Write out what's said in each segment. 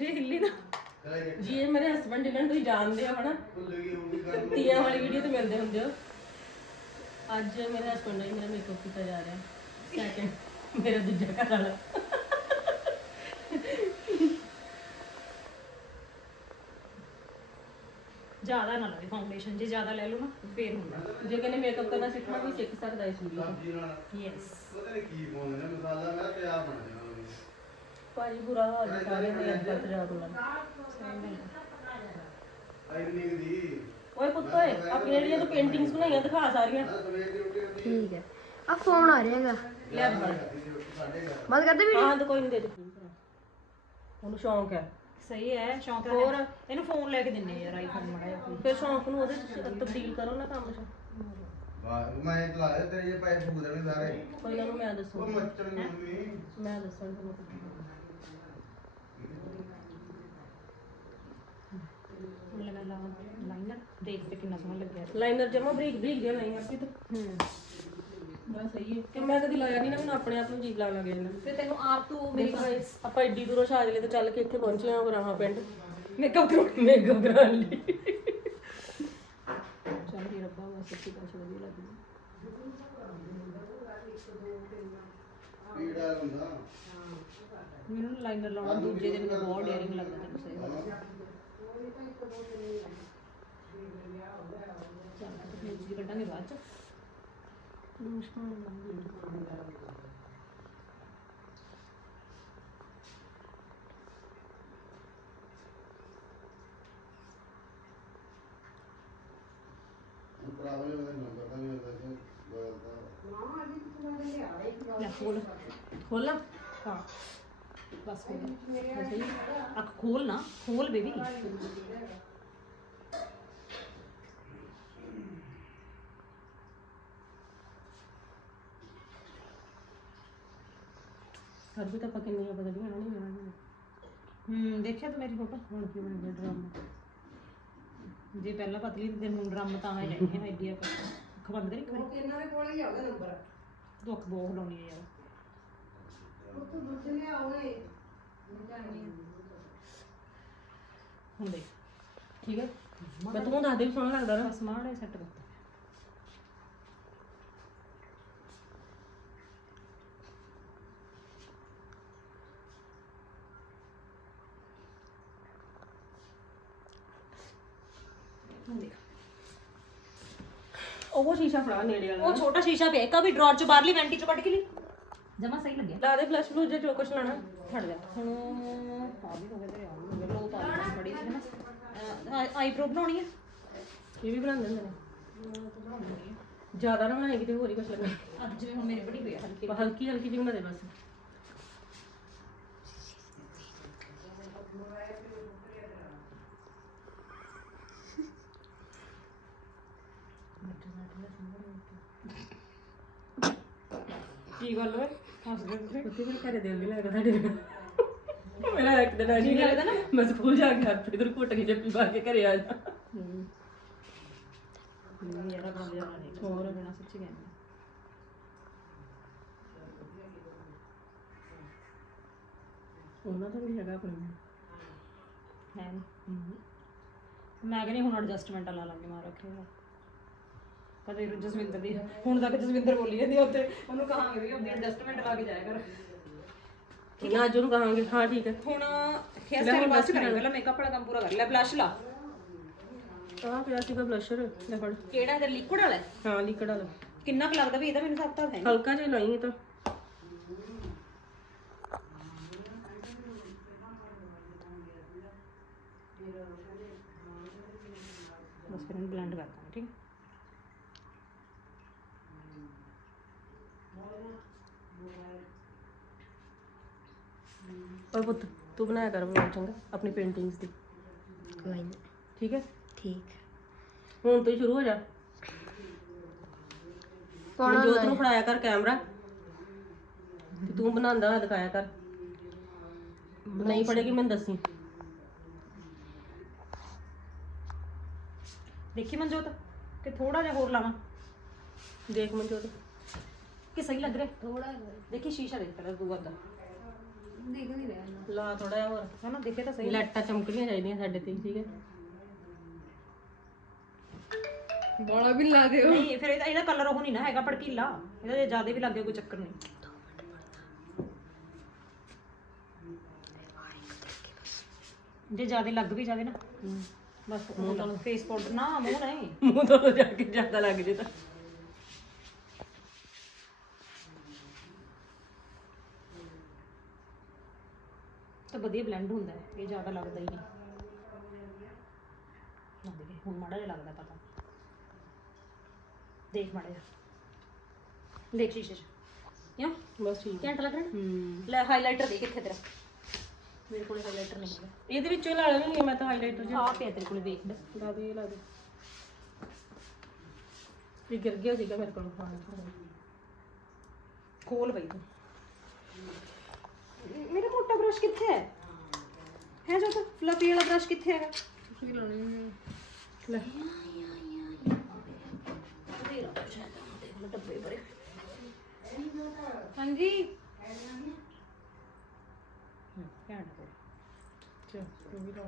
ਜੇ ਹਿੱਲੀ ਨਾ ਜੀ ਇਹ ਮੇਰੇ ਹਸਬੰਡ ਜਿਹਨਾਂ ਨੂੰ ਤੁਸੀਂ ਜਾਣਦੇ ਹੋ ਹਨਾ ਤੀਆਂ ਵਾਲੀ ਵੀਡੀਓ ਤੇ ਮਿਲਦੇ ਹੁੰਦੇ ਹੋ। ਅੱਜ ਮੇਰੇ ਹਸਬੰਡ ਨੇ ਮੇਰਾ ਮੇਕਅਪ ਕੀਤਾ ਜਾ ਰਿਹਾ। ਸੈਕਿੰਡ ਮੇਰਾ ਦੂਜਾ ਘਰ ਵਾਲਾ। ਜ਼ਿਆਦਾ ਨਾ ਲਾਵੇ ਫਾਊਂਡੇਸ਼ਨ ਜੇ ਜ਼ਿਆਦਾ ਲੈ ਲਓ ਨਾ ਫੇਰ ਹੁੰਦਾ। ਜੇ ਕਹਿੰਦੇ ਮੇਕਅਪ ਕਰਨਾ ਸਿੱਖਣਾ ਵੀ ਸਿੱਖ ਸਕਦਾ ਇਸ ਤੋਂ। ਯੈਸ ਪਤਾ ਨਹੀਂ ਕੀ ਨੇ ਮਸਾਲਾ ਮੈਂ ਤੇ ਆਪ ਬਣਾ ਉਹਨੂੰ। ਭਾਜੀ ਬੁਰਾ ਹਾਲ ਹੈ ਸਾਰੇ ਦੇ ਅੱਜ ਕੱਲ੍ਹ ਜਾ ਕੋਲ ਕੁ ਦੀ। ਓਏ ਪੁੱਤ ਓਏ ਆਪਣੀਆਂ ਜਿਹੜੀਆਂ ਤੂੰ ਪੇਂਟਿੰਗਸ ਬਣਾਈਆਂ ਦਿਖਾ ਸਾਰੀਆਂ। ਠੀਕ ਹੈ। ਆ ਫੋਨ ਆ ਰਿਹਾਗਾ ਲੈ ਫੜ। ਬੰਦ ਕਰ ਦੇ ਵੀਡੀਓ ਹਾਂ ਤਾਂ ਕੋਈ ਨਹੀਂ ਦੇ ਦੇ। ਉਹਨੂੰ ਸ਼ੌਂਕ ਹੈ। ਸਹੀ ਹੈ ਸ਼ੌਂਕ ਤਾਂ ਹੋਰ? ਹੈ। ਇਹਨੂੰ ਫੋਨ ਲੈ ਕੇ ਦਿੰਨੇ ਆ ਯਾਰ ਆਈਫੋਨ ਮੜਾ ਫਿਰ ਸ਼ੌਂਕ ਨੂੰ ਉਹਦੇ ਚ ਤਬਦੀਲ ਕਰੋ ਨਾ ਕੰਮ ਚ। ਵਾਹ ਮੈਂ ਚਲਾਇਆ ਤੇ ਇਹ ਪਾਏ ਫੂਕ ਦੇਣੇ ਸਾਰੇ। ਕੋਈ ਗੱਲ ਨੀ, ਮੈਂ ਉਹ ਦੱਸੂ ਨੂੰ ਮੈਂ ਦੱਸਾਂ ਤੁਹਾਨੂੰ ਹੁਣ ਲਗਾ ਲਾ ਲਾਈਨਰ ਦੇਖ ਤੇ ਕਿੰਨਾ ਸੋਹਣਾ ਲੱਗਿਆ ਲਾਈਨਰ ਜਮਾ ਬਰੀਕ ਬਰੀਕ ਜਿਹਾ ਲਾਈਨਰ ਸੀ ਤੇ ਹੂੰ। ਬਸ ਸਹੀ ਹੈ ਕਿ ਮੈਂ ਕਦੀ ਲਾਇਆ ਨਹੀਂ ਨਾ ਮੈਨੂੰ ਆਪਣੇ ਆਪ ਨੂੰ ਜੀਬ ਲਾਉਣ ਲੱਗ ਜਾਂਦਾ। ਤੇ ਤੈਨੂੰ ਆਪ ਤੂੰ ਮੇਰੀ ਗਾਇਸ ਆਪਾਂ ਏਡੀ ਦੂਰੋਂ ਸ਼ਾਜਲੇ ਤੋਂ ਚੱਲ ਕੇ ਇੱਥੇ ਪਹੁੰਚੇ ਹਾਂ ਗਰਾਹਾਂ ਪਿੰਡ। ਮੇਕਅਪ ਕਰਾਉਣ ਮੇਕਅਪ ਕਰਾਉਣ ਲਈ। ਚੱਲ ਵੀ ਰੱਬਾ ਵਾ ਸੱਚੀ ਪਾਸੇ ਵਧੀਆ ਲੱਗਦੀ ਪੀੜਾ ਹੁੰਦਾ ਮੈਨੂੰ ਲਾਈਨਰ ਲਾਉਣਾ ਦੂਜੇ ਦਿਨ ਬਹੁਤ ਡੇਅਰਿੰਗ ਲੱਗਦਾ ਤੈਨੂੰ ਸਹੀ ਗੱਲ ਚੱਲ ਤੇ ਜੀ ਕੱਢਾਂਗੇ ਬਾਅਦ ਚ ਪ੍ਰਾਬਲਮ ਦਾ ਨੰਬਰ ਤਾਂ ਨਹੀਂ ਹੁੰਦਾ ਸੀ ਬਦਲਦਾ ਲੈ ਖੋਲ ਖੋਲਾਂ ਹਾਂ ਬਸ ਖੋਲ ਅੱਖ ਖੋਲ ਨਾ ਖੋਲ ਬੇਬੀ ਹਰ ਵੀ ਤਾਂ ਆਪਾਂ ਕਿੰਨੀਆਂ ਬਦਲੀਆਂ ਨਹੀਂ ਹੂੰ ਦੇਖਿਆ ਤੂੰ ਮੇਰੀ ਫੋਟੋ? ਹੁਣ ਕੀ ਬਣ ਗਿਆ ਡਰਾਮਾ ਜੇ ਪਹਿਲਾਂ ਪਤਲੀ ਤੇ ਤੈਨੂੰ ਡਰਮ ਤਾਂ ਹੈ ਨਹੀਂ ਹੈ ਆਈਡੀਆ ਕਰ ਅੱਖ ਬੰਦ ਕਰੀ ਕਰੀ ਇਹਨਾਂ ਦੇ ਕੋਲ ਹੀ ਆਉਂਦਾ ਨੰਬਰ ਤੂੰ ਅੱਖ ਬਹੁਤ ਲਾਉਣੀ ਹੈ ਯਾਰ। ਹੁਣ ਦੇਖ। ਠੀਕ ਹੈ ਮੈਂ ਤੂੰ ਦੱਸ ਦੇ ਸੋਹਣਾ ਲੱਗਦਾ ਨਾ। ਬਸ ਮਾੜਾ ਸੈੱਟ ਕਰ ਹੁਣ ਦੇਖ ਉਹ ਸ਼ੀਸ਼ਾ ਫੜਾ ਨੇੜੇ ਵਾਲਾ। ਉਹ ਛੋਟਾ ਸ਼ੀਸ਼ਾ ਪਿਆ ਵੀ ਡਰਾਅਰ ਚ ਬਾਹਰਲੀ ਵੈਂਟੀ ਚ ਕੱਢ ਕੇ ਲਈ। ਜਮਾ ਸਹੀ ਲੱਗਿਆ। ਲਾ ਦੇ ਫਲੈਸ਼ ਫਲੂ ਜੇ ਜੋ ਕੁਛ ਲਾਣਾ ਛੱਡ ਜਾ। ਹੁਣ ਆ ਵੀ ਹੋ ਗਿਆ ਤੇ ਆ ਵੀ ਹੋ ਗਿਆ ਲੋ ਤਾਂ ਬੜੀ ਸੀ ਨਾ ਆਈਬ੍ਰੋ ਬਣਾਉਣੀ ਹੈ? ਇਹ ਵੀ ਬਣਾਉਂਦੇ ਹੁੰਦੇ ਨੇ। ਜ਼ਿਆਦਾ ਨਾ ਬਣਾਏ ਕਿਤੇ ਹੋਰ ਹੀ ਕੁਛ ਲੱਗਣਾ। ਅੱਜ ਜਿਵੇਂ ਹੁਣ ਮੇਰੀ ਬੜੀ ਹੋਈ ਆ ਹਲਕੀ। ਹਲਕੀ ਹਲਕੀ ਜਿਹੀ ਬਣਾ ਦੇ ਬਸ। ਕੀ ਗੱਲ ਓਏ? ਹੱਸਦੇ ਹੱਸਦੇ ਉੱਥੇ। ਵੀ ਘਰੇ ਦਿਲ ਨਹੀਂ ਲੱਗਦਾ ਬਿਨਾਂ। ਮੇਰਾ ਇੱਕ ਦਿਨ ਨਹੀਂ ਲੱਗਦਾ ਨਾ? ਮੈਂ ਸਕੂਲ ਜਾ ਕੇ ਹੱਥ ਇਧਰ ਘੁੱਟ ਕੇ ਜੱਪੀ ਪਾ ਕੇ ਘਰੇ ਆ ਜਾ। ਹੂੰ। ਯਾਰ ਆ ਕੰਮ ਜਾਣਾ ਨਹੀਂ। ਹੋਰ ਬਿਨਾ ਸੱਚੀ ਕਹਿੰਦੀ ਉਹਨਾਂ ਦਾ ਵੀ ਹੈਗਾ ਆਪਣਾ ਹੈ ਨੀ। ਮੈਂ ਕਹਿੰਦੀ ਹੁਣ ਐਡਜਸਟਮੈਂਟ ਲਾ ਲਾਂਗੇ ਮਾਰ ਰੱਖੇਗਾ ਕਦੇ ਜਸਵਿੰਦਰ ਦੀ। ਹੁਣ ਤੱਕ ਜਸਵਿੰਦਰ ਬੋਲੀ ਜਾਂਦੀ ਆ ਉੱਤੇ ਉਹਨੂੰ ਕਹਾਂਗੇ ਵੀ ਉਹਦੀ ਐਡਜਸਟਮੈਂਟ ਲਾ ਕੇ ਜਾਇਆ ਕਰ। ਠੀਕ ਹੈ ਅੱਜ ਉਹਨੂੰ ਕਹਾਂਗੇ ਹਾਂ ਠੀਕ ਹੈ ਹੁਣ ਹੇਅਰ ਸਟਾਈਲ ਬਾਅਦ ਚ ਕਰਾਂਗੇ। ਪਹਿਲਾਂ ਮੇਕਅਪ ਵਾਲਾ ਕੰਮ ਪੂਰਾ ਕਰ। ਲੈ ਬਲਸ਼ ਲਾ। ਆਹ ਪਿਆ ਸੀਗਾ ਬਲਸ਼ਰ ਲੈ ਫੜ। ਕਿਹੜਾ ਇਹਦਾ ਲਿਕੁਇਡ ਵਾਲਾ ਹੈ? ਹਾਂ ਲਿਕੜ ਵਾਲਾ। ਕਿੰਨਾ ਕੁ ਲੱਗਦਾ ਵੀ ਇਹਦਾ? ਮੈਨੂੰ ਸਭ ਤਾਂ ਹੈ ਨੀ। ਹਲਕਾ ਜਿਹਾ ਲਾਈ ਇਹ ਤਾਂ। ਬਸ ਫਿਰ ਇਹਨੂੰ ਬਲੈਂਡ ਕਰ ਓਏ ਪੁੱਤ ਤੂੰ ਬਣਾਇਆ ਕਰ ਵਲੌਗ ਚੰਗਾ ਆਪਣੀ ਪੇਂਟਿੰਗਸ ਦੀ। ਕੋਈ ਨਹੀਂ ਠੀਕ ਹੈ? ਠੀਕ। ਹੁਣ ਤੋਂ ਹੀ ਸ਼ੁਰੂ ਹੋ ਜਾ। ਪਾਉਣਾ ਮਨਜੋਤ ਨੂੰ ਫੜਾਇਆ ਕਰ ਕੈਮਰਾ ਤੇ ਤੂੰ ਬਣਾਉਂਦਾ ਹੋਇਆ ਦਿਖਾਇਆ ਕਰ। ਨਹੀਂ ਪੜੇਗੀ ਮੈਨੂੰ ਦੱਸੀ। ਦੇਖੀ ਮਨਜੋਤ? ਕਿ ਥੋੜਾ ਜਿਹਾ ਹੋਰ ਲਾਵਾਂ? ਦੇਖ ਮਨਜੋਤ। ਕਿ ਸਹੀ ਲੱਗ ਰਿਹਾ? ਥੋੜਾ ਦੇਖੀ ਸ਼ੀਸ਼ਾ ਦੇਖ ਪਹਿਲਾਂ ਤੂੰ ਅੱਦਾ ਦੇਖ ਨਹੀਂ ਰਿਹਾ ਨਾ ਲਾ ਥੋੜਾ ਜਿਹਾ ਹੋਰ। ਹੈ ਨਾ ਦੇਖੇ ਤਾਂ ਸਹੀ। ਲਾਈਟਾਂ ਚਮਕਣੀਆਂ ਚਾਹੀਦੀਆਂ ਸਾਡੇ ਤੇ ਠੀਕ ਹੈ। ਬੋਲਾ ਵੀ ਲਾ ਦਿਓ। ਨਹੀਂ ਫਿਰ ਇਹਦਾ ਇਹਦਾ ਕਲਰ ਉਹ ਨਹੀਂ ਨਾ ਹੈਗਾ ਭੜਕੀਲਾ। ਇਹਦਾ ਜੇ ਜ਼ਿਆਦਾ ਵੀ ਲੱਗ ਕੋਈ ਚੱਕਰ ਨਹੀਂ। ਜੇ ਜ਼ਿਆਦਾ ਲੱਗ ਵੀ ਜਾਵੇ ਨਾ ਬਸ ਮੂੰਹ ਤੋਂ ਫੇਸ ਪਾਊਡਰ ਨਾ ਮੂੰਹ ਨਹੀਂ। ਮੂੰਹ ਤੋਂ ਜਾ ਕੇ ਜ਼ਿਆਦਾ ਲੱਗ ਜੇ ਤਾਂ। ਤਾਂ ਵਧੀਆ ਬਲੈਂਡ ਹੁੰਦਾ ਹੈ ਇਹ ਜ਼ਿਆਦਾ ਲੱਗਦਾ ਹੀ ਨਹੀਂ। ਨਾ ਦੇਖੇ ਹੁਣ ਮਾੜਾ ਜਿਹਾ ਲੱਗਦਾ ਪਤਾ। ਦੇਖ ਮਾੜਾ ਜਿਹਾ। ਦੇਖ ਸ਼ੀਸ਼ੇ 'ਚ। ਯਾ ਬਸ ਠੀਕ। ਘੰਟਾ ਲੱਗ ਰਿਹਾ ਹੂੰ। ਲੈ ਹਾਈਲਾਈਟਰ ਦੇ ਕਿੱਥੇ ਤੇਰਾ। ਮੇਰੇ ਕੋਲੇ ਹਾਈਲਾਈਟਰ ਨਹੀਂ ਹੈਗਾ। ਇਹਦੇ ਵਿੱਚੋਂ ਹੀ ਲਾ ਲੈਣੀ ਹੈ ਮੈਂ ਤਾਂ ਹਾਈਲਾਈਟਰ ਜਿਹਾ। ਆ ਪਿਆ ਤੇਰੇ ਕੋਲੇ ਦੇਖ ਲੈ। ਲਾ ਦੇ ਲਾ ਦੇ। ਇਹ ਗਿਰ ਗਿਆ ਸੀਗਾ ਮੇਰੇ ਕੋਲ ਹਾਂ ਖੋਲ ਬਈ ਤੂੰ। ਮੇਰਾ ਬ੍ਰਸ਼ ਕਿੱਥੇ ਹੈ ਹੈ ਜੋ ਤਾਂ ਫਲਫੀ ਵਾਲਾ ਬ੍ਰਸ਼ ਕਿੱਥੇ ਹੈਗਾ ਲੈ ਡੱਬੇ ਭਰੇ ਹਾਂਜੀ ਹੂੰ ਧਿਆਨ ਨਾਲ ਚਲ ਤੂੰ ਵੀ ਲਾ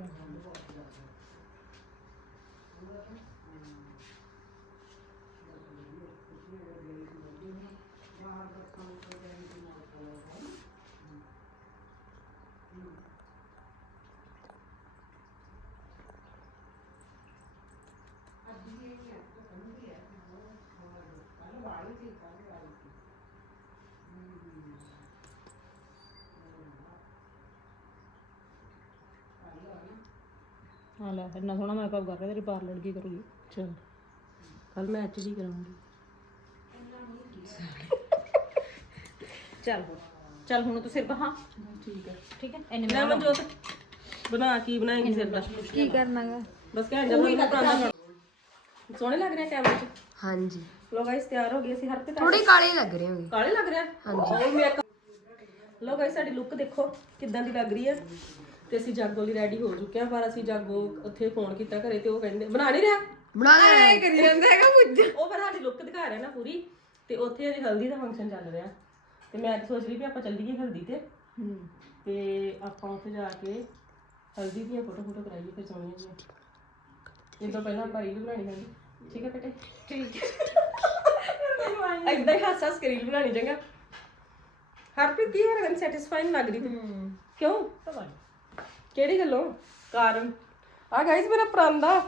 ਹਾਂ ਲੈ ਇੰਨਾ ਸੋਹਣਾ ਮੇਕਅਪ ਕਰ ਰਿਹਾ ਤੇਰੀ ਪਾਰਲਰ ਕੀ ਕਰੂਗੀ? ਚਲ। ਕੱਲ ਮੈਂ ਐਚਡੀ ਕਰਾਉਂਗੀ ਚੱਲ ਹੁਣ। ਚੱਲ ਹੁਣ ਤੂੰ ਸਿਰ ਬਹਾ। ਠੀਕ ਹੈ। ਠੀਕ ਹੈ? ਇੰਨੇ ਲੈ ਮੈਂ ਮਨਜੋਤ ਬਣਾ ਕੀ ਬਣਾਏਂਗੀ ਸਿਰ ਦਾ? ਕੀ ਕਰਨਾਗਾ? ਬਸ ਕਹਿਣ ਜਾ ਮੈਂ ਪਰਾਂਦਾ ਸੋਹਣੇ ਲੱਗ ਰਿਹਾ ਕੈਮਰੇ 'ਚ? ਹਾਂਜੀ। ਲੋ ਗਾਇਸ ਤਿਆਰ ਹੋ ਗਏ ਅਸੀਂ ਹਰ ਤੇ ਥੋੜੇ ਕਾਲੇ ਲੱਗ ਰਹੇ ਹੋਗੇ। ਕਾਲੇ ਲੱਗ ਰਿਹਾ? ਹਾਂਜੀ। ਉਹ ਮੇਕਅਪ ਲੋ ਗਾਇਸ ਸਾਡੀ ਲੁੱਕ ਦੇਖੋ ਕਿੱਦਾਂ ਦੀ ਲੱਗ ਰਹੀ ਹੈ ਤੇ ਅਸੀਂ ਜਾਗੋ ਲਈ ਰੈਡੀ ਹੋ ਚੁੱਕੇ ਹਾਂ ਪਰ ਅਸੀਂ ਜਾਗੋ ਉੱਥੇ ਫੋਨ ਕੀਤਾ ਘਰੇ ਤੇ ਉਹ ਕਹਿੰਦੇ ਬਣਾ ਨਹੀਂ ਰਿਹਾ? ਬਣਾ ਲੈ ਕਰੀ ਜਾਂਦਾ ਹੈਗਾ ਕੁਝ। ਉਹ ਫਿਰ ਸਾਡੀ ਲੁੱਕ ਦਿਖਾ ਰਿਹਾ ਨਾ ਪੂਰੀ ਤੇ ਉੱਥੇ ਅਜੇ ਹਲਦੀ ਦਾ ਫੰਕਸ਼ਨ ਚੱਲ ਰਿਹਾ। ਤੇ ਮੈਂ ਅੱਜ ਸੋਚ ਰਹੀ ਵੀ ਆਪਾਂ ਚੱਲੀਏ ਹਲਦੀ ਤੇ। ਤੇ ਆਪਾਂ ਉੱਥੇ ਜਾ ਕੇ ਹਲਦੀ ਦੀਆਂ ਫੋਟੋ ਫੋਟੋ ਕਰਾਈਏ ਫਿਰ ਸੋਹਣੀਆਂ ਜਿਹੀਆਂ। ਇਹ ਤੋਂ ਪਹਿਲਾਂ ਆਪਾਂ ਰੀਲ ਬਣਾਣੀ ਹੈ ਠੀਕ ਹੈ ਬੇਟੇ? ਠੀਕ ਐਦਾਂ ਹੀ ਹੱਸ ਹੱਸ ਕੇ ਰੀਲ ਬਣਾਣੀ ਚੰਗਾ। ਹਰਪ੍ਰੀਤ ਕੀ ਹੋ ਰਿਹਾ ਸੈਟੀਸਫਾਈਡ ਲੱਗ ਰਹੀ ਤੂੰ ਕਿਉਂ? ਕਿਹੜੀ ਗੱਲੋਂ? ਕਾਰਨ? ਆ ਗਾਇਸ ਮੇਰਾ ਪਰਾਂਦਾ।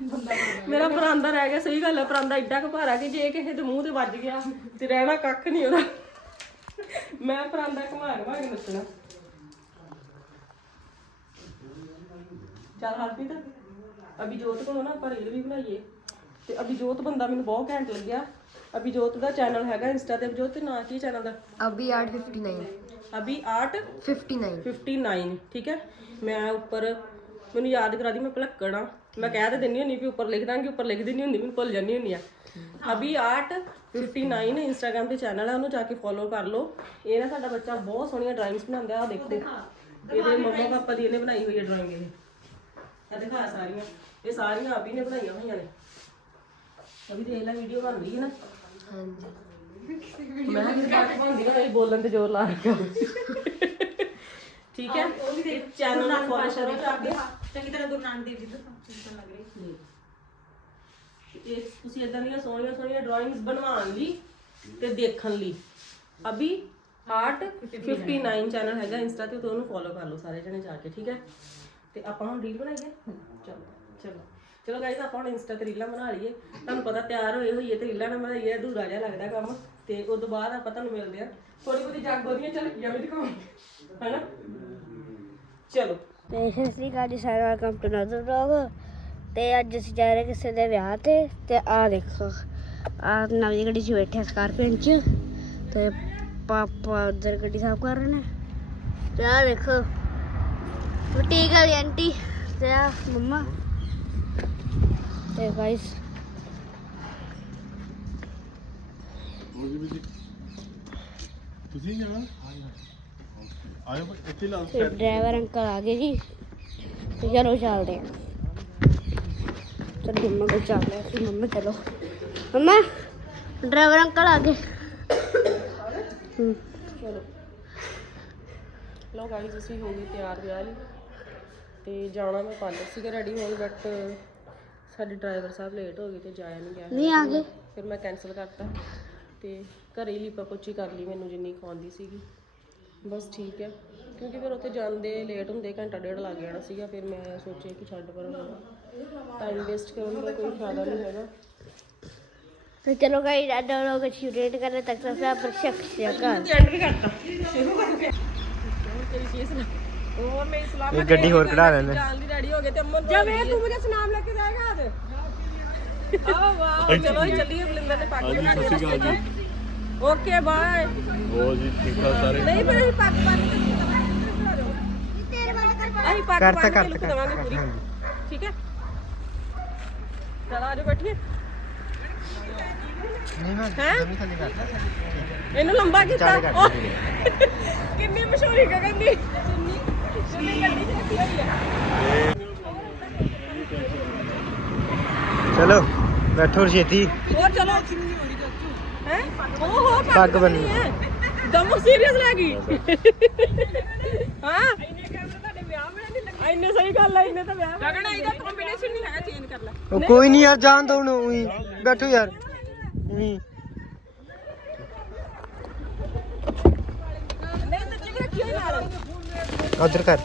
ਮੇਰਾ ਪਰਾਂਦਾ ਰਹਿ ਗਿਆ ਸਹੀ ਗੱਲ ਹੈ ਪਰਾਂਦਾ ਏਡਾ ਕੁ ਭਾਰਾ ਕਿ ਜੇ ਕਿਸੇ ਦੇ ਮੂੰਹ ਤੇ ਵੱਜ ਗਿਆ ਤੇ ਰਹਿਣਾ ਕੱਖ ਨਹੀਂ ਉਹਦਾ। ਮੈਂ ਪਰਾਂਦਾ ਘੁਮਾ ਘੁਮਾ ਕੇ ਨੱਚਣਾ। ਚੱਲ ਹਰਪ੍ਰੀਤ ਅਭਿਜੋਤ ਕੋਲੋਂ ਨਾ ਆਪਾਂ ਰੀਲ ਵੀ ਬਣਾਈਏ। ਤੇ ਅਭਿਜੋਤ ਬੰਦਾ ਮੈਨੂੰ ਬਹੁਤ ਘੈਂਟ ਲੱਗਿਆ। ਅਭਿਜੋਤ ਦਾ ਚੈਨਲ ਹੈਗਾ ਇੰਸਟਾ ਤੇ। ਅਭਿਜੋਤ ਤੇ ਨਾਂ ਕੀ ਚੈਨਲ ਦਾ? ਅਭੀ 859 ਅਭੀ ਆਰਟ 59 59 ਠੀਕ ਹੈ? ਮੈਂ ਉੱਪਰ ਮੈਨੂੰ ਯਾਦ ਕਰਾ ਦੀ ਮੈਂ ਭਲੱਕਣ ਮੈਂ ਕਹਿ ਤੇ ਦਿੰਨੀ ਹੁੰਨੀ ਵੀ ਉੱਪਰ ਲਿਖ ਦਾਂਗੀ ਉੱਪਰ ਲਿਖ ਦਿੰਨੀ ਹੁੰਦੀ ਮੈਨੂੰ ਭੁੱਲ ਜਾਂਦੀ ਹੁੰਦੀ ਆ। ਅਭੀ ਆਰਟ 59 ਇੰਸਟਾਗ੍ਰam ਤੇ ਚੈਨਲ ਹੈ ਉਹਨੂੰ ਜਾ ਕੇ ਫੋਲੋ ਕਰ ਲਓ। ਇਹ ਨਾ ਸਾਡਾ ਬੱਚਾ ਬਹੁਤ ਸੋਹਣੀਆਂ ਡਰਾਇੰਗਸ ਬਣਾਉਂਦਾ ਆ ਦੇਖੋ। ਇਹਦੇ ਮੰਮਾ ਪਾਪਾ ਦੀ ਇਹਨੇ ਬਣਾਈ ਹੋਈ ਹੈ ਡਰਾਇੰਗ ਇਹ। ਆ ਦਿਖਾ ਸਾਰੀਆਂ। ਇਹ ਸਾਰੀਆਂ ਆਪ ਹੀ ਨੇ ਬਣਾਈਆਂ ਹੋਈਆਂ ਨੇ। ਅਭੀ ਦੇਖ ਲੈ ਵੀਡੀਓ ਬਣ ਰਹੀ ਹੈ ਨਾ। ਹਾਂਜੀ। ਮੈਂ ਕਿਹਾ ਬਣਦੀ ਨਾ ਇਹ ਬੋਲਣ ਤੇ ਜ਼ੋਰ ਲਾ ਕੇ। ਠੀਕ ਹੈ। ਚੈਨਲ ਨੂੰ ਫੋਲੋ ਕਰੋ। ਜਾ ਕੇ ਚੰਗੀ ਤਰ੍ਹਾਂ ਗੁਰੂ ਨਾਨਕ ਦੇਵ ਜੀ ਦਾ ਫੰਕਸ਼ਨ ਲੱਗ ਰਹੀ ਇਹ ਤੁਸੀਂ ਇਦਾਂ ਦੀਆਂ ਸੋਹਣੀਆਂ ਸੋਹਣੀਆਂ ਡਰਾਇੰਗਸ ਬਣਵਾਉਣ ਲਈ ਤੇ ਦੇਖਣ ਲਈ। ਅਭੀ ਆਰਟ 59 ਚੈਨਲ ਹੈਗਾ ਇੰਸਟਾ ਤੇ ਉਹਨੂੰ ਫੋਲੋ ਕਰ ਲਓ ਸਾਰੇ ਜਣੇ ਜਾ ਕੇ ਠੀਕ ਹੈ? ਤੇ ਆਪਾਂ ਹੁਣ ਰੀਲ ਬਣਾਈਏ? ਚਲੋ ਚਲੋ। ਚਲੋ ਗਾਇਸ ਆਪਾਂ ਹੁਣ ਇੰਸਟਾ ਤੇ ਰੀਲਾਂ ਬਣਾ ਲਈਏ। ਤੁਹਾਨੂੰ ਪਤਾ ਤਿਆਰ ਹੋਏ ਹੋਈਏ ਤੇ ਰੀਲਾਂ ਨਾ ਬਣਾਈਏ ਅਧੂਰਾ ਜਿਹਾ ਲੱਗਦਾ ਕੰਮ। ਤੇ ਉਸ ਤੋਂ ਬਾਅਦ ਆਪਾਂ ਤੁਹਾਨੂੰ ਮਿਲਦੇ ਆ ਥੋੜੀ ਬਹੁਤੀ ਜਾਗੋ ਦੀਆਂ ਝਲਕੀਆਂ ਵੀ ਦਿਖਾਵਾਂਗੇ ਹੈਨਾ? ਚਲੋ। ਤੇ ਸਤਿ ਸ੍ਰੀ ਅਕਾਲ ਜੀ ਸਾਰਿਆਂ ਨੂੰ ਵੈਲਕਮ ਟੂ ਅਨਦਰ ਵਲੌਗ ਤੇ ਅੱਜ ਅਸੀਂ ਜਾ ਰਹੇ ਕਿਸੇ ਦੇ ਵਿਆਹ ਤੇ ਤੇ ਆਹ ਦੇਖੋ ਆ ਨਵੀਂ ਗੱਡੀ 'ਚ ਬੈਠੇ ਆ ਸਕਾਰਪੀਓ 'ਚ। ਤੇ ਪਾਪਾ ਉਧਰ ਗੱਡੀ ਸਾਫ਼ ਕਰ ਰਹੇ ਨੇ। ਤੇ ਆਹ ਦੇਖੋ ਬੁਟੀਕ ਵਾਲੀ ਆਂਟੀ ਤੇ ਆ ਮੰਮਾ। ਤੇ ਗਾਇਸ ਤੁਸੀਂ ਜਾਣਾ? ਆਇਓ ਭਾਈ, ਇੱਥੇ ਲਾ ਤੇ ਡਰਾਈਵਰ ਅੰਕਲ ਆ ਗਏ ਜੀ। ਤੇ ਚਲੋ ਚੱਲਦੇ ਆ। ਚਲੋ ਮੰਮਾ ਕੋਲ ਚੱਲਦੇ ਆ। ਅਸੀਂ ਮੰਮਾ ਚਲੋ। ਮੰਮਾ ਡਰਾਈਵਰ ਅੰਕਲ ਆ ਗਏ। ਹੂੰ। ਚਲੋ ਲੋ ਗਾਈਜ਼ ਅਸੀਂ ਹੋ ਗਏ ਤਿਆਰ ਵਿਆਹ ਲਈ। ਤੇ ਜਾਣਾ ਮੈਂ ਪਾਰਲਰ ਸੀਗਾ ਰੈਡੀ ਹੋਣ ਬਟ ਸਾਡੇ ਡਰਾਈਵਰ ਸਾਹਿਬ ਲੇਟ ਹੋ ਗਏ ਤੇ ਜਾਇਆ ਨਹੀਂ ਗਿਆ। ਨਹੀਂ ਆ ਗਏ। ਫਿਰ ਮੈਂ ਕੈਨਸਲ ਕਰਤਾ। ਤੇ ਘਰੇ ਹੀ ਲੀਪਾ ਪੋਚੀ ਕਰ ਲਈ ਮੈਨੂੰ ਜਿੰਨੀ ਖਾਂਦੀ ਸੀਗੀ। ਬਸ ਠੀਕ ਹੈ ਕਿਉਂਕਿ ਫਿਰ ਉੱਥੇ ਜਾਂਦੇ ਲੇਟ ਹੁੰਦੇ ਘੰਟਾ ਡੇਢ ਲੱਗ ਜਾਣਾ ਸੀਗਾ ਫਿਰ ਮੈਂ ਸੋਚਿਆ ਕਿ ਛੱਡ ਪਰ ਟਾਈਮ ਵੇਸਟ ਕਰਨ ਦਾ ਕੋਈ ਫਾਇਦਾ ਨਹੀਂ ਹੈਗਾ तो चलो गाइस आज हम लोग शूट करने तक तो आप शख्सियत का ਐਂਡ ਵੀ ਕਰਤਾ ਸ਼ੁਰੂ ਕਰ ਗਿਆ ਤੇਰੀ ਚੀਜ਼ ਨਾ ਹੋਰ ਮੇਰੀ ਸਲਾਹ ਇਹ ਗੱਡੀ ਹੋਰ ਕਢਾ ਲੈਣੇ ਜਾਣ ਦੀ ਰੈਡੀ ਹੋ ਗਏ ਤੇ ਅਮਨ ਜਬ ਇਹ ਤੂੰ ਮੁਝੇ ਸੁਨਾਮ ਲੈ ਕੇ ਜਾਏਗਾ ਅੱਜ ਆਹ ਵਾਹ ਚਲੋ ਜੀ ਚੱਲੀਏ ਓਕੇ ਬਾਏ ਉਹ ਜੀ ਠੀਕ ਠਾਕ ਸਾਰੇ? ਨਹੀਂ ਫਿਰ ਅਸੀਂ ਪੱਗ ਬੰਨ ਕੇ ਅਸੀਂ ਪੱਗ ਕਰਤਾ ਬੰਨ ਕੇ ਲੁੱਕ ਕਰਤਾ ਦੇਵਾਂਗੇ ਪੂਰੀ। ਠੀਕ ਹੈ? ਚਲ ਆਜੋ ਬੈਠੀਏ। ਨਹੀਂ ਮੈਂ ਹੈਂ? ਜਮੀ ਥੱਲੇ ਕਰਤਾ ਇਹਨੂੰ ਲੰਬਾ ਕੀਤਾ। ਕਿੰਨੀ ਮਸ਼ਹੂਰੀ ਗਗਨ ਦੀ ਚੁੰਨੀ ਗੱਡੀ 'ਚ ਰੱਖੀ ਹੋਈ ਹੈ ਚਲੋ ਬੈਠੋ ਛੇਤੀ ਹੋਰ ਚਲੋ। ਹੈ? ਉਹ ਹੋ ਪੱਗ ਬੰਨ੍ਹੀ। ਹੈ। ਦਮੋ ਸੀਰੀਅਸ ਲੈ ਗਈ। ਹਾਂ? ਇੰਨੇ ਕੈਮਰੇ ਤੁਹਾਡੇ ਵਿਆਹ में ਨਹੀਂ ਲੱਗੇ ਇੰਨੇ ਸਹੀ ਗੱਲ ਹੈ ਇੰਨੇ ਤਾਂ ਵਿਆਹ ਗਗਨ ਇਹਦਾ ਕੰਬੀਨੇਸ਼ਨ ਨਹੀਂ ਹੈਗਾ ਚੇਂਜ ਕਰ ਲੈ। ਉਹ ਕੋਈ ਨਹੀਂ ਯਾਰ ਜਾਣ ਦੋ ਉਹਨੂੰ ਉਹੀ। ਬੈਠੋ ਯਾਰ। ਉਹੀ। ਉਧਰ ਕਰ।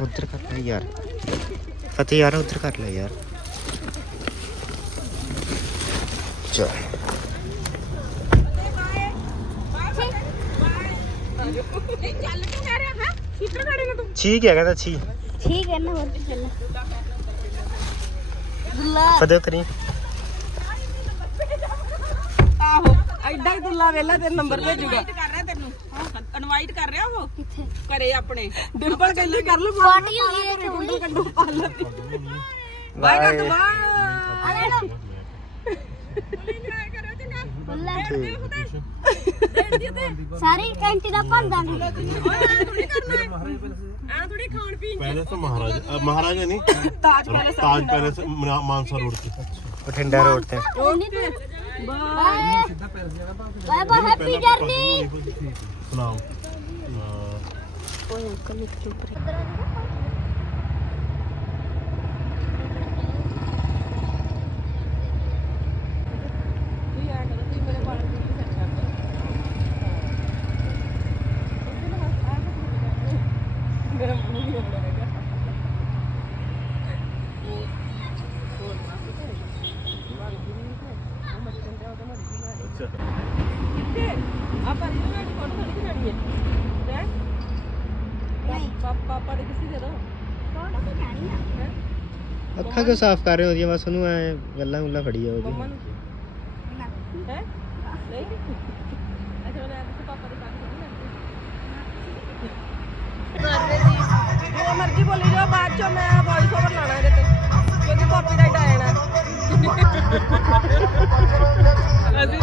ਉਧਰ ਕਰ ਲੈ ਯਾਰ। ਫਤਿਹ ਯਾਰ ਉਧਰ ਕਰ ਲੈ ਯਾਰ। ਚਲ ਠੀਕ ਹੈ ਕਹਿੰਦਾ ਠੀਕ ਠੀਕ ਹੈ ਨਾ ਹੋਰ ਕੀ ਚੱਲ ਦੁੱਲਾ ਫਦੇ ਕਰੀ ਆਹੋ ਐਡਾ ਹੀ ਦੁੱਲਾ ਵੇਲਾ ਤੇ ਨੰਬਰ ਭੇਜੂਗਾ। ਇਨਵਾਈਟ ਕਰ ਰਿਹਾ ਉਹ? ਕਿੱਥੇ? ਘਰੇ ਆਪਣੇ। ਡਿੰਪਲ ਕਹਿੰਦੀ ਕਰ ਲੋ ਪਾਰਟੀ ਹੋ ਗਈ ਹੈ ਕੰਡੂ ਕੰਡੂ ਪਾ ਲੈ ਬਾਏ ਕਰ ਦੋ ਬਾਏ ਲੈ। ਸਾਰੀ ਕੈਂਟੀ ਦਾ ਭਰ ਦਾਂਗੇ ਆ ਥੋੜੀ ਖਾਣ ਪੀਣ ਪਹਿਲੇ ਤਾਂ ਮਹਾਰਾਜਾ ਅ, ਮਹਾਰਾਜਾ ਨਹੀਂ? ਤਾਜ ਪੈਲੇਸ ਤਾਜ ਪੈਲੇਸ ਮਨਾ- ਮਾਨਸਾ ਰੋਡ ਤੇ। ਬਠਿੰਡਾ ਰੋਡ ਤੇ। ਨਹੀਂ ਤੇ। Bye. Bye bye happy journey. ਸੁਣਾਓ। ਅਹ, ਕੋਈ ਅੰਕਲ ਇੱਕ ਚੁੱਪ ਰਿਹਾ। ਅੱਖਾਂ ਕਿਉਂ ਸਾਫ਼ ਕਰ ਰਹੇ ਹੋ ਉਹਦੀਆਂ ਬਸ ਉਹਨੂੰ ਐ ਗੱਲਾਂ ਗੁੱਲਾਂ ਫੜੀ ਜਾਓ ਨਹੀਂ। ਜੋ ਮਰਜ਼ੀ ਬੋਲੀ ਜਾਓ ਬਾਅਦ ਚੋਂ ਮੈਂ ਵੌਇਸ ਓਵਰ ਲਾਣਾ ਇਹਦੇ ਤੇ ਕਿਉਂਕਿ ਕਾਪੀਰਾਈਟ ਆ ਜਾਣਾ। ਅਸੀਂ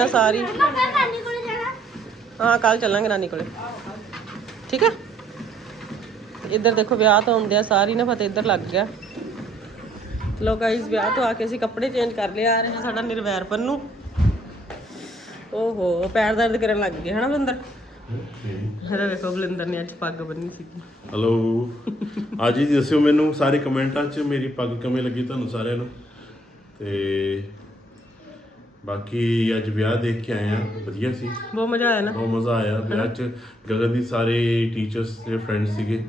ਆ ਸਾਰੀ। ਹਾਂ ਕੱਲ ਚੱਲਾਂਗੇ ਨਾਨੀ ਕੋਲੇ। ਠੀਕ ਆ? ਇੱਧਰ ਦੇਖੋ ਵਿਆਹ ਤੋਂ ਆਉਂਦੇ ਆ ਸਾਰੀ ਨਾ ਫਤਿਹ ਇੱਧਰ ਲੱਗ ਗਿਆ। ਲੋ ਗਾਇਸ ਵਿਆਹ ਤੋਂ ਆ ਕੇ ਅਸੀਂ ਕੱਪੜੇ ਚੇਂਜ ਕਰ ਲਿਆ ਆ ਰਿਹਾ ਸਾਡਾ ਨਿਰਵੈਰ ਪੰਨੂ। ਓਹੋ ਪੈਰ ਦਰਦ ਕਰਨ ਲੱਗ ਗਏ ਹਨਾ ਬਲਿੰਦਰ? ਹਰੇ ਵੇਖੋ ਬਲਿੰਦਰ ਨੇ ਅੱਜ ਪੱਗ ਬੰਨੀ ਸੀ ਹਲੋ ਅੱਜ ਜੀ ਦੱਸਿਓ ਮੈਨੂੰ ਸਾਰੇ ਕਮੈਂਟਾਂ 'ਚ ਮੇਰੀ ਪੱਗ ਕਿਵੇਂ ਲੱਗੀ ਤੁਹਾਨੂੰ ਸਾਰਿਆਂ ਨੂੰ? ਤੇ ਬਾਕੀ ਅੱਜ ਵਿਆਹ ਦੇਖ ਕੇ ਆਏ ਆ ਵਧੀਆ ਸੀ। ਬਹੁਤ ਮਜ਼ਾ ਆਇਆ ਨਾ। ਬਹੁਤ ਮਜ਼ਾ ਆਇਆ। ਵਿਆਹ 'ਚ ਗਗਨ ਦੀ ਸਾਰੇ ਟੀਚਰਸ ਤੇ ਫਰੈਂਡਸ ਸੀਗੇ।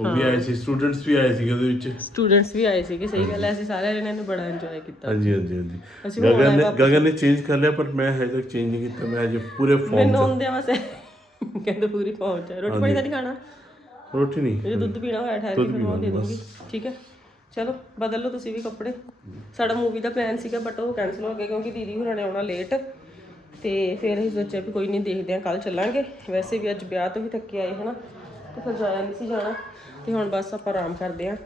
ਉਹ ਵੀ ਆਏ ਸੀ ਸਟੂਡੈਂਟਸ ਵੀ ਆਏ ਸੀਗੇ ਉਹਦੇ ਵਿੱਚ। ਸਟੂਡੈਂਟਸ ਵੀ ਆਏ ਸੀਗੇ ਸਹੀ ਗੱਲ ਹੈ। ਅਸੀਂ ਸਾਰੇ ਜਣਿਆਂ ਨੇ ਬੜਾ ਇੰਜੋਏ ਕੀਤਾ। ਹਾਂਜੀ ਹਾਂਜੀ ਹਾਂਜੀ। ਅਸੀਂ ਹੁਣ ਗਗਨ ਆਏ ਨੇ ਗਗਨ ਨੇ ਚੇਂਜ ਕਰ ਲਿਆ ਪਰ ਮੈਂ ਹਜੇ ਤੱਕ ਚੇਂਜ ਨਹੀਂ ਕੀਤਾ। ਮੈਂ ਹਜੇ ਪੂਰੇ ਫਾਰਮ ਮੈਨੂੰ ਆਉਂਦੇ ਵਾਸਤੇ ਕਹਿੰਦੇ ਪੂਰੀ ਪਹੁੰਚ ਹੈ ਰੋਟੀ ਪਾਣੀ ਤਾਂ ਨਹੀਂ ਖਾਣਾ? ਰੋਟੀ ਨਹੀਂ। ਜੇ ਦੁੱਧ ਪੀਣਾ ਹੋਇਆ ਠਹਿਰ ਕੇ ਫਿਰ ਉਹ ਦੇ ਦੂੰਗੀ। ਠੀਕ ਹੈ। ਚਲੋ, ਬਦਲ ਲਓ ਤੁਸੀਂ ਵੀ ਕੱਪੜੇ। ਸਾਡਾ ਮੂਵੀ ਦਾ ਪਲਾਨ ਸੀਗਾ ਬਟ ਉਹ ਕੈਨਸਲ ਹੋ ਗਿਆ ਕਿਉਂਕਿ ਦੀਦੀ ਹੋਰਾਂ ਨੇ ਆਉਣਾ ਲੇਟ ਤੇ ਫਿਰ ਅਸੀਂ ਸੋਚਿਆ ਵੀ ਕੋਈ ਨਹੀਂ ਦੇਖਦੇ ਆ ਕੱਲ ਚੱਲਾਂਗੇ। ਵੈਸੇ ਵੀ ਅੱਜ ਵਿਆਹ ਤੋਂ ਵੀ ਥੱਕੇ ਆਏ, ਹਨਾ। ਤੇ ਫਿਰ ਜਾਇਆ ਨਹੀਂ ਸੀ ਜਾਣਾ। ਤੇ ਹੁਣ ਬਸ ਆਪਾਂ ਆਰਾਮ ਕਰਦੇ ਆ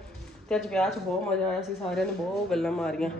ਤੇ ਅੱਜ ਵਿਆਹ 'ਚ ਬਹੁਤ ਮਜ਼ਾ ਆਇਆ ਸੀ, ਸਾਰਿਆਂ ਨੇ ਬਹੁਤ ਗੱਲਾਂ ਮਾਰੀਆਂ।